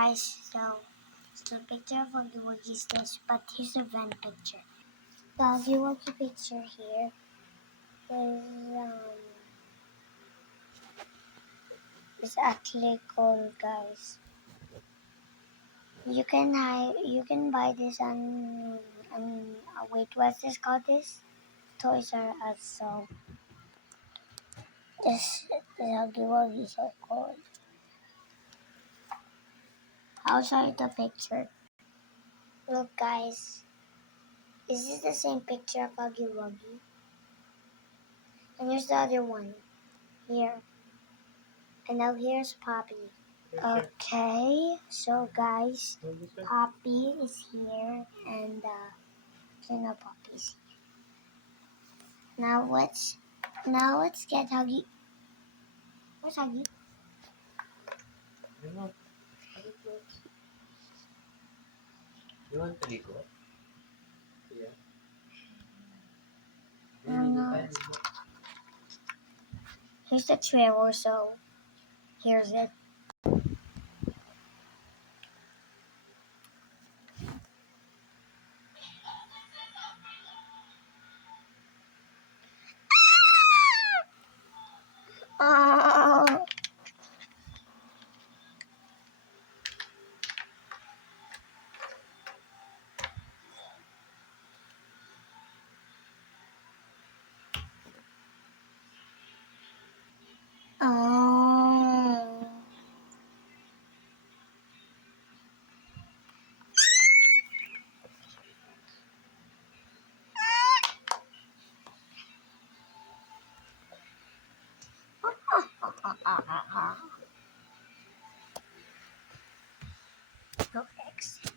guys, so the picture of Huggy Wuggy is this, but here's the vent picture. The Huggy Wuggy picture here is actually cool, guys. You can buy this on wait, what's this called? This Toys R Us. So this Huggy Wuggy is so cool. I'll show you the picture. Look, guys, this is the same picture of Huggy Wuggy, and here's the other one here, and now here's Poppy. Okay, so guys, Poppy is here, and King Poppy's here. Now let's get Huggy. Where's Huggy? You want to ligo? Yeah. No. Here's the trailer, so here's it. Oh. Oh. Go exit.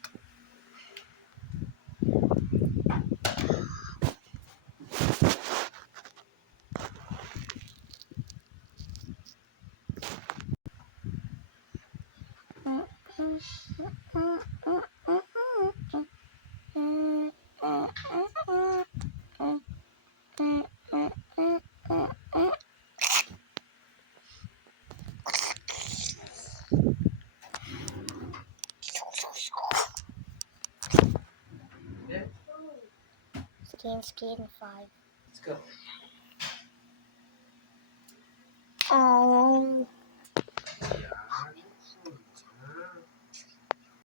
Skating 5. Let's go. Oh.